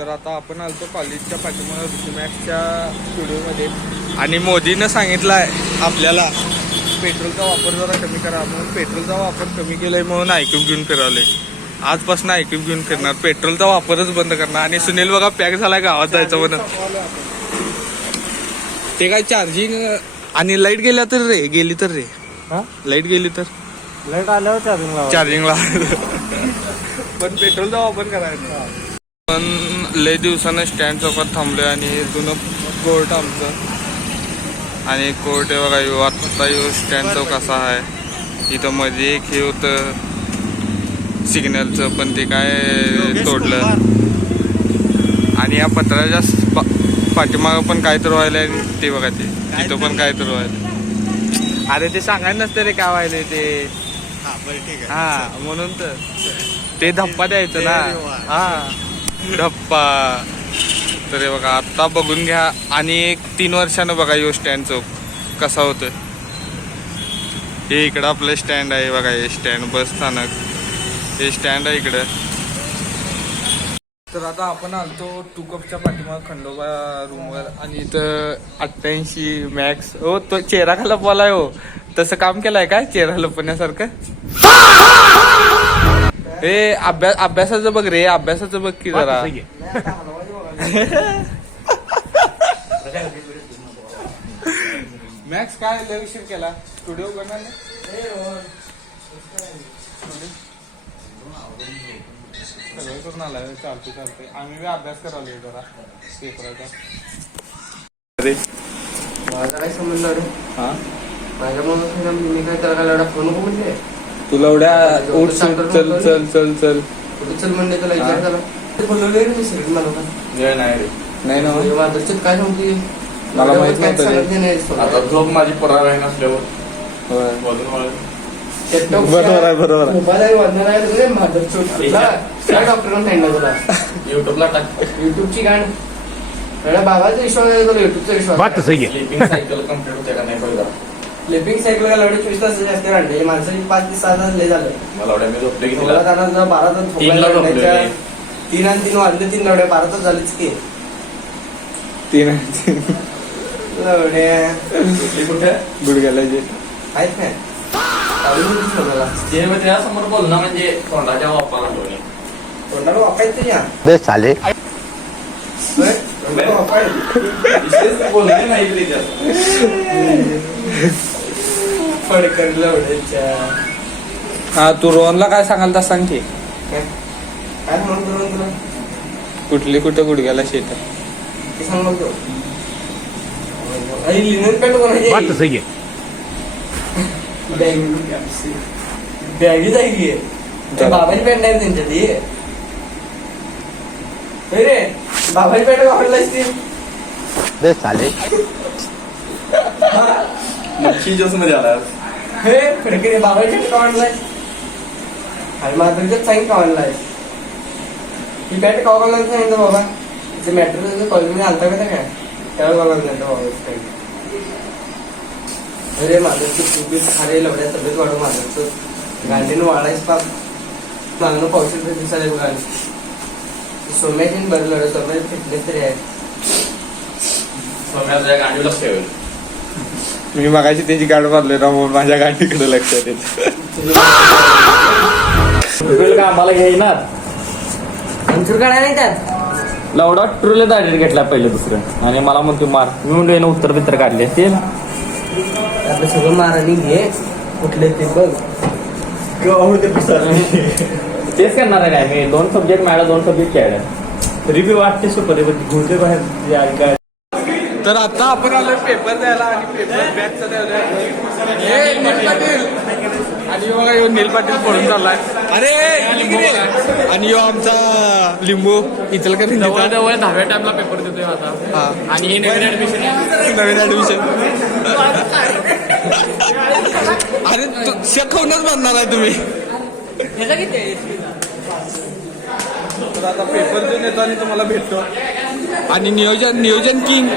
तर आता आपण आलतो कॉलेजच्या पाठीमागे ऋषीमॅक्सच्या स्टुडिओमध्ये आणि मोदीनं सांगितलं आहे आपल्याला पेट्रोलचा वापर जरा कमी करा म्हणून. पेट्रोलचा वापर कमी केलाय म्हणून आयक्यूब घेऊन फिरवले. आजपासून आयक्यूब घेऊन फिरणार, पेट्रोलचा वापरच बंद करणार. आणि सुनील बघा पॅक झालाय गावात जायचं म्हणून. ते काय चार्जिंग आणि लाईट गेल्या तर रे, गेली तर रे, लाईट गेली तर लाईट आल्यावर चार्जिंगला पण पेट्रोलचा वापर करायचा. पण लय दिवसानं स्टँड चौकात थांबलोय आणि जुनं कोर्ट आमचं आणि कोर्ट आहे बघा. यो आता यो स्टँड चौक असा आहे. इथं मध्ये एक हे होतं सिग्नलचं पण ते काय तोडलं. आणि या पत्राच्या पाठीमागं पण काय तर व्हायलंय. ते बघा ते तिथं पण काय तर व्हायलंय. अरे ते सांगायला नसतं रे काय व्हायलंय ते. हा म्हणून तर ते धप्पा द्यायचं ना. हा धप्पा. तर हे बघा आता बघून घ्या. आणि एक 3 वर्षानं बघा यो स्टँड चौक कसा होतोय. हे इकडं आपलं स्टँड आहे बघा. हे स्टँड बस स्थानक, हे स्टँड आहे इकडं. तर आता आपण आलतो 2 कपच्या पाठीमाग खंडोबा रूमवर आणि इथं 88 मॅक्स. हो तो चेहरा लपवालाय. हो तसं काम केलंय काय चेहरा लपवण्यासारखं. हे अभ्यासाचं बघ रे, अभ्यासाचं बघ की जरा. मॅक्स काय लय विषय केला स्टुडिओ बनवायला. सगळं करून आलाय. चालते आम्ही बी अभ्यास करायला जरा पेपराचा. अरे माझा काय संबंध रे. हा माझ्या म्हणून मी काय त्याला एवढा फोन म्हणजे तुला एवढ्या उठ चल चल चल चल चल चल म्हणले तुला विचार झाला नाही रे. नाही ना माझं काय सांगते मला माहित नव्हतं. आता झोप माझी परार आहे नसल्यावर बरोबर आहे बरोबर आहे. डॉक्टरने सांगितलं तुला युट्यूबला टाक. युट्यूबची गाण बाबाचा विश्वास आहे तुला युट्यूबचा विश्वास. लिपिंग सायकल कम्प्लीट होते का नाही बघा. लिपिंग सायकल का एवढे 24 तास जास्त राहिले माणसाची 5 ते 6 तास लय झाले. मला एवढ्या मी झोपले की 12 तास 3 ला झोपले. 3 आणि 3 वाजले 3 लवड्या 12 तास झालेच की. 3 लवड्या कुठे गुडघ्याला जे आहेत काय ते म्हणजे समोर बोल ना म्हणजे तोंडाच्या वापराला ठेवणे. तोंडाला वापायचं या बे चाले बोलणे नाही तरी फडकन लवड्याच्या. हा तू रोहनला काय सांगाल तर सांग की. काय म्हणतो तुला कुठे गुडघ्याला शेत ते सांग मग तो. लिनन पॅन्ट कोणाची बॅगीच आहे की बाबाची पॅन्ट आहे त्यांच्या ती. रे बाबाची पॅन्ट आवडलाच ती. बे चाले मच्छी जस मध्ये आला. हे फडके बाबाची पॅन्ट आवडलाय आणि माधुरीच्याच सांगितलं का आवडलाय. ही पॅन्ट का आवडला सांगितलं बाबा. तिचं मॅट्रिक कॉलेजमध्ये आलता का काय त्यावेळेस मला नंतर बाबाची पॅन्ट. अरे माझं खूप खारे लवड्या तब्येत वाढव. माझं गांडीनं वाढायच पाक मागणं पावशील तर दिसायला बघा. सोम्याची बरं लढ सोम्याची फिटनेस तरी आहे. सोम्याच्या गांडी लक्ष ठेवेल. मी मगाशी त्याची गाड मारले ना म्हणून माझ्या गाडीकडे लक्ष देत. आम्हाला घेईनार अंचूर काढायला नाही त्यात लवडा ट्रूले दाढी घेतला पहिलं दुसरं आणि मला म्हणतो मार. मी म्हणलो उत्तर बित्तर काढले ते आपलं सगळं मारायला घे कुठले ते बघ. तेच करणार आहे काय मी. 2 सब्जेक्ट मिळाला 2 सब्जेक्ट खेळले तरी बी वाटते सुपर घुरते बाहेर काय. तर आता आपण आलोय पेपर द्यायला आणि पेपर बॅगचा द्यायला. नील पाटील आणि बघा यो नील पाटील पडून चाललाय. अरे आणि यो आमचा लिंबू इथल का जवळ 10व्या टाइमला पेपर देतोय आता. आणि हे नवीन ऍडमिशन अरे शिकवूनच बनणार आहे तुम्ही. तर आता पेपर देऊन येतो आणि तुम्हाला भेटतो. आणि नियोजन किंग